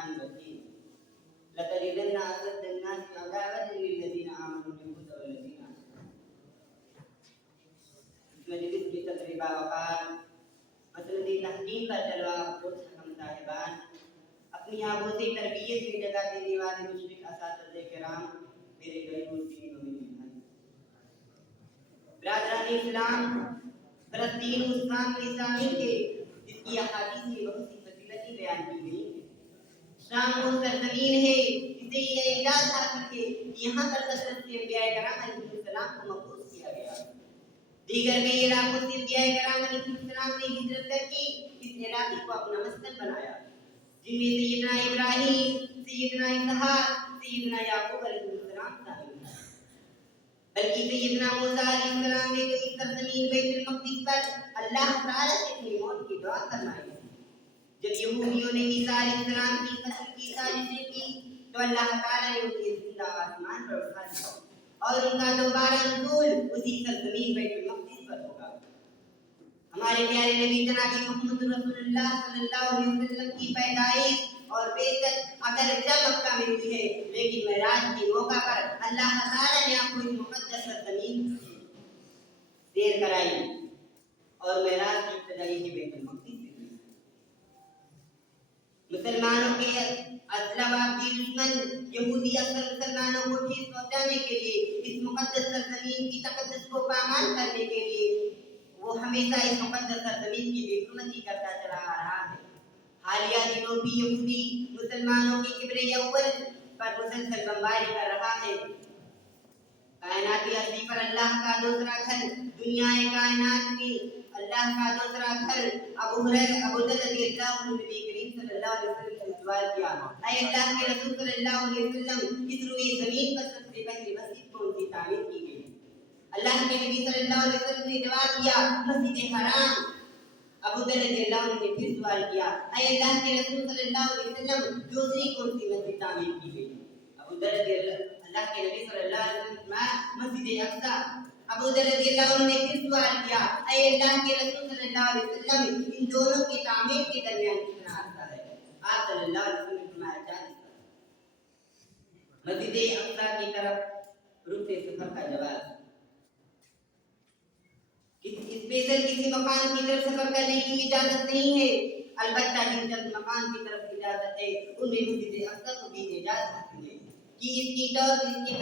الرحمن الرحيم لتجدن أشد الناس عداوة للذين آمنوا اليهود والذين مجلس کی تقریبا وقار مسلطی تحقیق کا جلوہ خود حکم صاحبان اپنی آبوتی تربیت کی جگہ دینے والے مشرک اساتذہ کرام میرے غریب دین و ملت برادران اسلام فلسطین مسلمان اسلامی کے جس کی احادیث میں بہت سی فضیلتیں بیان کی گئی ہیں. شام وہ سرزمین ہے جسے یہ اعزاز حاصل ہے یہاں پر کثرت سے انبیاء کرام علیہ السلام کو مبعوث کیا گیا. دیگر کئی علاقوں سے انبیاء کرام علیہ السلام نے ہجرت کر کے اس علاقے کو اپنا مسکن بنایا جن میں سیدنا ابراہیم، سیدنا اسحاق، سیدنا یعقوب علیہ السلام شامل ہیں. بلکہ سیدنا موسیٰ علیہ السلام نے تو اس سرزمین بیت المقدس پر اللہ تعالیٰ سے اپنی موت کی دعا فرمائی. جب یہودیوں نے عیسیٰ علیہ السلام کی قتل کی سازشیں کی تو اللہ تعالیٰ نے انہیں زندہ آسمان پر اٹھا دیا اور ان کا دوبارہ نزول اسی سرزمین بیت المقدس پر ہوگا. ہمارے پیارے نبی جناب محمد رسول اللہ صلی اللہ علیہ وسلم کی پیدائش اور بعثت اگرچہ مکہ میں ہوئی ہے لیکن معراج کے موقع پر اللہ تعالیٰ نے آپ کو اس مقدس سرزمین سیر کرائی اور معراج کی ابتدائی ہی بیت المقدس سے ہوئی. مسلمانوں کے اسلام آبادی دشمن یہودی اکثر مسلمانوں کو ٹھیس پہنچانے کے لیے اس مقدس سرزمین کی تقدس کو پامال کرنے کے لیے وہ ہمیشہ اس مقدس سرزمین کی بے حرمتی کرتا چلا آ رہا ہے. حالیہ دنوں بھی یہودی مسلمانوں کی کبر اول پر مسلسل بمباری کر رہا ہے. کائناتی ہستی پر اللہ کا دوسرا گھر دنیا کائنات میں اللہ کا دوسرا گھر ابو ذر رضی اللہ عنہ نبی کریم صلی اللہ علیہ وسلم نے سوال کیا اے اللہ کے رسول صلی اللہ علیہ وسلم اس روئے زمین پر سب سے پہلی مسجد کون سی تعمیر کی گئی؟ اللہ کے نبی صلی اللہ علیہ وسلم نے جواب دیا مسجد حرام. ابو ذر رضی اللہ عنہ نے پھر سوال کیا اے اللہ کے رسول صلی اللہ علیہ وسلم دوسری کون سی مسجد تعمیر کی گئی؟ ابو ذر رضی اللہ کے نبی صلی اللہ علیہ وسلم مسجد اقصی. ابو ذر رضی اللہ عنہ نے پھر سوال کیا اے اللہ کے رسول صلی اللہ علیہ وسلم ان دونوں کی تعمیر کے درمیان کتنا عرصہ ہے؟ آپ صلی اللہ علیہ وسلم نے فرمایا 40 سال. مسجد اقصی کی طرف رخ سفر کا جواز اسپیشل کسی مکان کی طرف سفر کرنے کی اجازت نہیں ہے. البتہ جن چند مکان کی طرف اجازت ہے ان میں مسجد اقصی کو بھی اجازت حاصل ہے کہ اس کی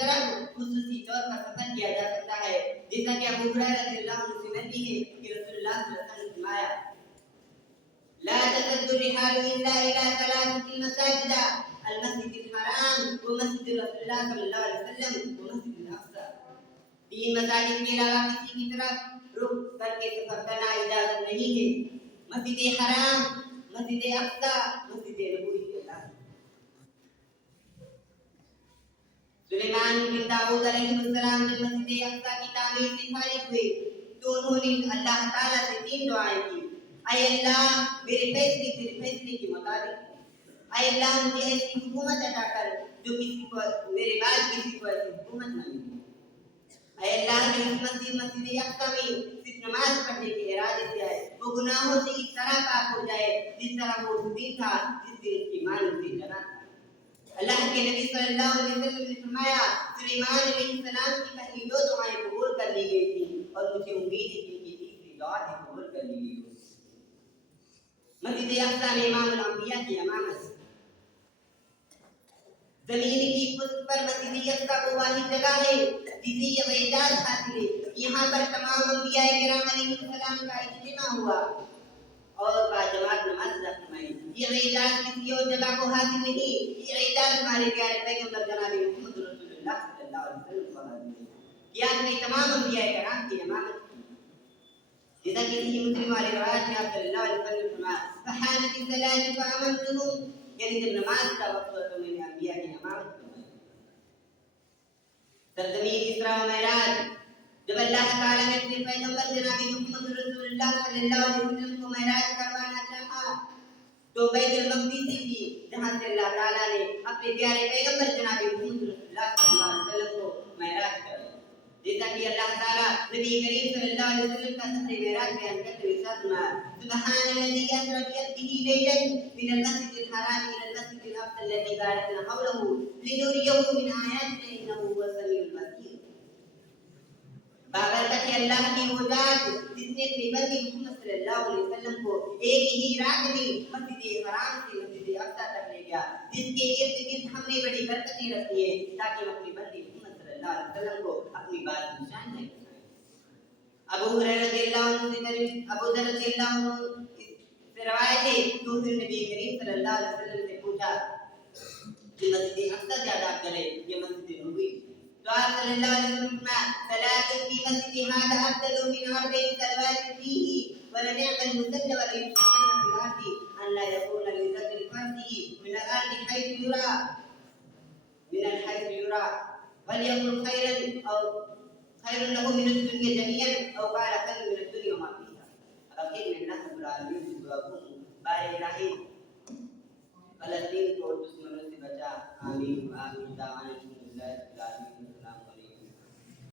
طرف خصوصی طور پر سفر کیا جا سکتا ہے. جیسا کہ ابو ہریرہ رضی اللہ عنہ سے مروی ہے کہ رسول اللہ صلی اللہ علیہ وسلم نے فرمایا لا تسد الرحال الا الى ثلاثه المساجد المسجد الحرام ومسجد رسول اللہ صلی اللہ علیہ وسلم ومسجد الاقصی. 3 مساجد کے علاوہ کسی کی طرف رخ کر کے سفر کرنا اجازت نہیں ہے. مسجد حرام، مسجد اقصی، مسجد نبوی کے ساتھ. سلیمان بن داؤد علیہ السلام جب مسجد اقصی کی تعمیر سے فارغ ہوئے تو انہوں نے اللہ تعالیٰ سے 3 دعائیں کی. اے اللہ میرے فیصلے تیرے فیصلے کے مطابق ہوں. اے اللہ مجھے ایسی حکومت عطا کر جو کسی کو میرے بعد کسی کو ایسی حکومت نہ ملے. اے اللہ جو اس مسجد اقصی میں صرف نماز پڑھنے کے ارادے سے آئے وہ گناہوں سے اس طرح پاک ہو جائے جس طرح وہ اس دن تھا جس دن اس کی ماں نے اسے جنا تھا. اللہ کے نبی صلی اللہ علیہ وسلم نے فرمایا سلیمان علیہ السلام کی پہلی 2 دعائیں قبول کر لی گئی تھیں اور مجھے امید ہے کہ ان کی تیسری دعا بھی قبول کر لی گئی ہوگی. مسجد اقصی میں امام الانبیاء کی امامت. زمین کی پشت پر مسجد اقصی وہ واحد جگہ ہے جسے یہ اعزاز حاصل ہے. یہاں پر تمام انبیاء کرام علیہ السلام کا اجتماع ہوا اور باجماعت نماز ادا فرمائی. یہ اعزاز کسی اور جگہ کو حاصل نہیں. یہ اعزاز ہمارے پیارے پیغمبر جناب محمد رسول اللہ صلی اللہ علیہ وسلم کو حاصل ہے کہ آپ نے تمام انبیاء کرام کی امامت کی. جیسا کہ صحیح مسلم والی روایت میں آپ صلی اللہ علیہ وسلم فرمایا فحانت الصلاۃ فامنتهم یعنی جب نماز کا وقت ہوا تو میں نے انبیاء کی امامت فرمائی. سرزمین اسراء و معراج جب اللہ تعالیٰ نے اپنے پیغمبر جناب محمد رسول اللہ صلی اللہ علیہ وسلم کو معراج کروانا چاہا تو بیت المقدس بھی جہاں سے اللہ تعالیٰ نے اپنے پیارے پیغمبر جناب محمد رسول اللہ صلی اللہ علیہ وسلم کو معراج کروایا. جیسا کہ اللہ تعالیٰ نبی کریم صلی اللہ علیہ وسلم کا سفر معراج بیان کرتے ہوئے ارشاد فرمایا سبحان الذی اسری بعبده لیلا من المسجد الحرام الى المسجد الحق الذي باركنا حوله لنريه من آياتنا إنه هو السميع البصير. بابرکت اللہ کی وہ ذات جس نے اپنے بندے محمد صلی اللہ علیہ وسلم کو ایک ہی رات میں مسجد حرام سے مسجد اقصی تک لے گیا، جس کے ارد گرد ہم نے بڑی برکتیں رکھی ہیں تاکہ ہم اپنے بندے محمد صلی اللہ علیہ وسلم کو اپنی بات نشان دیں۔ ابو ہریرہ رضی اللہ عنہ سے ابو ذر رضی اللہ عنہ سے روایت ہے کہ اس نے نبی کریم صلی اللہ علیہ وسلم سے پوچھا کہ مسجد اقصی زیادہ افضل ہے یا مسجد نبوی؟ تو آپ صلی اللہ علیہ وسلم فرمایا صلاۃ فی مسجد ھذا افضل من 40 صلوات فیہ ولنعم المصلی وليحسن فی الارض ان لا يكون لرجل فرده من الارض حيث يرى وليقل خيرا او خير له من الدنيا جميعا او قال خير من الدنيا وما فيها. اگر اللہ رب العالمین سے دعا کروں بارے الہی فلسطین کو دشمنوں سے بچا، آمین آمین دعوانا الحمدللہ رب العالمین.